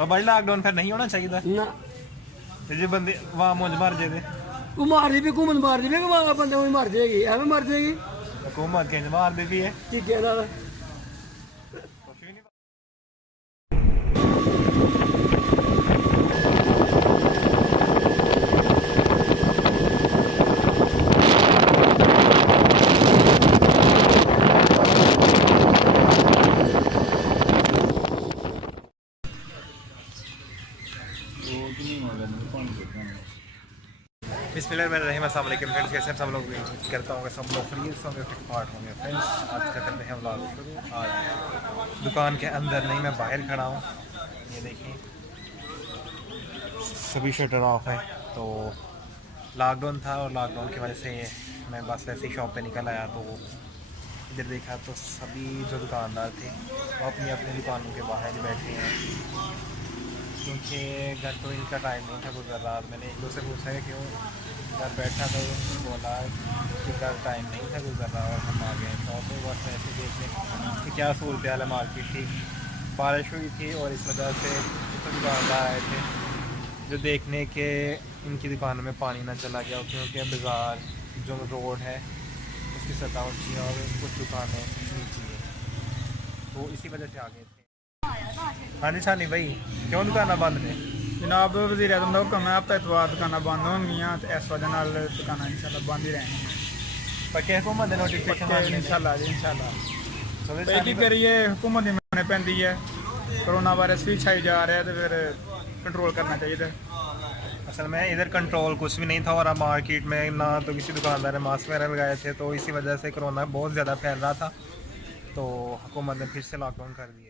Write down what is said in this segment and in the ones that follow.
तो भाई लॉकडाउन फिर नहीं होना चाहिए था ना जे बंदे वहां मुझ मार जाते तू मार दी भी घूमन मार दी भी बंदे कोई मर जाएगी एवं मर जाएगी हुकूमत के मार दी है की कहना कुछ भी नहीं बिस्मिल्लाहिर्रहमानिर्रहीम अस्सलाम वालेकुम फ्रेंड्स, कैसे हैं सब लोग। करता हूँ सब लोग फ्री होंगे, फिट फाट होंगे। फ्रेंड्स आज का करते हैं व्लॉग शुरू। आज दुकान के अंदर नहीं, मैं बाहर खड़ा हूँ। ये देखिए सभी शटर ऑफ है, तो लॉकडाउन था और लॉकडाउन की वजह से मैं बस ऐसे ही शॉप पे निकल आया। तो इधर देखा तो सभी जो दुकानदार थे वो अपनी अपनी दुकानों के बाहर ही बैठे हैं, क्योंकि घर तो इनका टाइम नहीं था गुजर रहा। मैंने एक दो से पूछा है क्यों घर बैठा, तो बोला कि घर टाइम नहीं था गुजर रहा और हम आ गए शॉप पे बस ऐसे देखने कि क्या सूरत हाल है मार्केट। ठीक बारिश हुई थी और इस वजह से कुछ दुकानदार आए थे जो देखने के इनकी दुकानों में पानी ना चला गया, क्योंकि बाज़ार जो रोड है उसकी सतह ऊँची है और कुछ दुकानें नीची है, तो इसी वजह से आ गए थे। हाँ जी सानी भाई, क्यों दुकाना बंद ने? जनाब वज़ीर आज़म का हुक्म है, हफ्ता इतवार दुकाना बंद होंगियां, तो इस वजह नाल दुकाना इंशाल्लाह बंद ही रहनी पक्के हुकूमत ने नोटिफिकेशन इंशाल्लाह जी इंशाल्लाह। तो भाई की करिए, हुकूमत की माने पैंदी है, कोरोना वायरस भी छाई जा रहा है, तो फिर कंट्रोल करना चाहिए। असल में इधर कंट्रोल कुछ भी नहीं था और अब मार्केट में ना तो किसी दुकानदार ने मास्क वगैरह लगाए थे, तो इसी वजह से कोरोना बहुत ज़्यादा फैल रहा था, तो हुकूमत ने फिर से लॉकडाउन कर दिया है।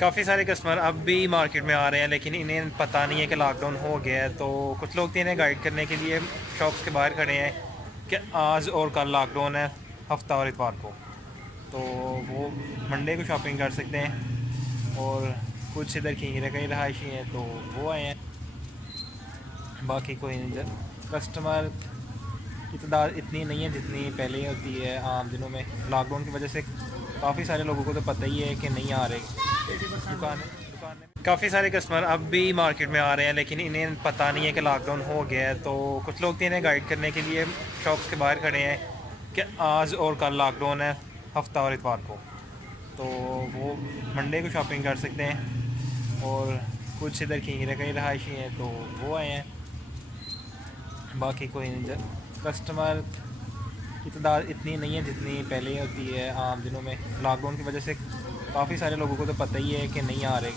काफ़ी सारे कस्टमर अब भी मार्केट में आ रहे हैं, लेकिन इन्हें पता नहीं है कि लॉकडाउन हो गया है। तो कुछ लोग तो इन्हें गाइड करने के लिए शॉप्स के बाहर खड़े हैं कि आज और कल लॉकडाउन है, हफ्ता और इतवार को, तो वो मंडे को शॉपिंग कर सकते हैं। और कुछ इधर खींचरे कई रहायशी हैं तो वो आए हैं, बाकी कोई नहीं। कस्टमर की तादाद इतनी नहीं है जितनी पहले होती है आम दिनों में। लॉकडाउन की वजह से काफ़ी सारे लोगों को तो पता ही है कि नहीं आ रहे दुकान। काफ़ी सारे कस्टमर अब भी मार्केट में आ रहे हैं, लेकिन इन्हें पता नहीं है कि लॉकडाउन हो गया है। तो कुछ लोग तो इन्हें गाइड करने के लिए शॉप्स के बाहर खड़े हैं कि आज और कल लॉकडाउन है, हफ्ता और इतवार को, तो वो मंडे को शॉपिंग कर सकते हैं। और कुछ इधर खींचरे कई रहायशी हैं तो वो आए हैं, बाकी कोई नहीं। कस्टमर की तादाद इतनी नहीं है जितनी पहले होती है आम दिनों में। लॉकडाउन की वजह से काफ़ी सारे लोगों को तो पता ही है कि नहीं आ रहे,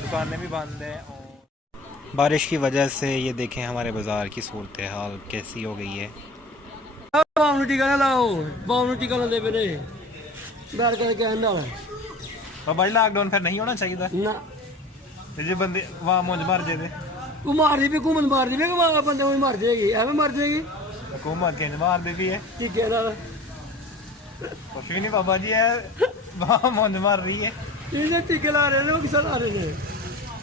दुकानें भी बंद हैं। और बारिश की वजह से ये देखें हमारे बाज़ार की सूरत हाल कैसी हो गई है। टीका ना लाओ, बाबू टीका ना दे मेरे डर कर कहना तो भाई लॉकडाउन फिर नहीं होना चाहिए था ना जे बंदे वहाँ मुझ मार जाते तू मार दी भी घूमन मार दी भी बंदे कोई मर जाएगी एवं मर जाएगी हुकूमत के मार दी है की कहना कुछ भी नहीं बाबा जी है वहाँ मुझ मार रही है। ये टीके ला रहे ने किस ला रहे ने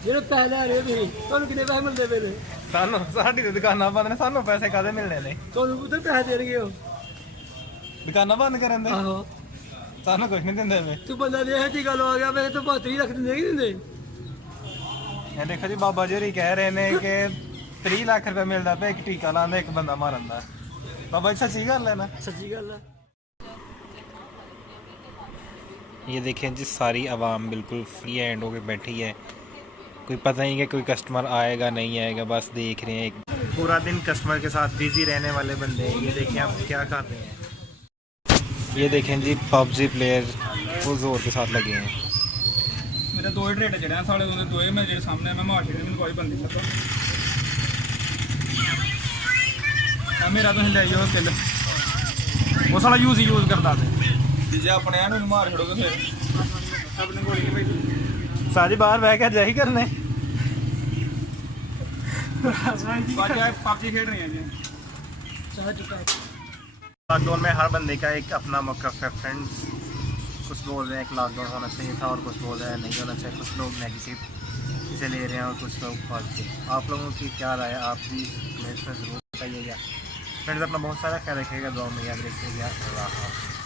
जो पैसे ला रहे भी तुम कितने पैसे मिलते पे ने सानू साडी तो दुकाना बंद ने, सानू पैसे कादे मिलने ने? तुम उधर पैसे दे रहे हो दुकाना बंद करन दे, आहो सानू कुछ नहीं दिंदे वे। तू बंदा दे टीका लवा गया मैं तो 32 लाख देंगे नहीं देंगे। ये देखो जी बाबा जी होरी कह रहे ने कि 30 लाख रुपए मिलता पे एक टीका लांदा एक बंदा मारन दा। बाबा जी सच्ची गल है ना? सच्ची गल है। ये देखें जी सारी आवाम बिल्कुल फ्री हैंड होकर बैठी है, कोई पता नहीं कि कोई कस्टमर आएगा नहीं आएगा, बस देख रहे हैं। पूरा दिन कस्टमर के साथ बिजी रहने वाले बंदे हैं। ये देखें आप क्या कर रहे हैं। ये देखें जी पबजी प्लेयर वो जोर के साथ लगे हैं। मेरे दो ही रेट जड़े साढ़े दो ही मेरे सामने मैं मार्केट में कोई बंद नहीं सकता। मेरा तो ले जाओ किल वो साला यूज़ करता था जे अपने आप मार छोड़ोगे फिर अपने गोली नहीं भाई सारी बाहर बह कर जाही करने पबजी खेल रही हैं चाह चुका है लॉकडाउन में हर बंदे का एक अपना मौक़िफ़ है फ्रेंड्स। कुछ बोल रहे हैं कि लॉकडाउन होना चाहिए था और कुछ बोल रहे हैं नहीं होना चाहिए। कुछ लोग नेगेटिव इसे ले रहे हैं और कुछ लोग पॉजिटिव। आप लोगों की क्या राय है, आप भी कमेंट्स में ज़रूर बताइएगा। फ्रेंड्स अपना बहुत सारा ख्याल रखिएगा, दुआ में याद रखिएगा। अल्लाह हाफ़िज़।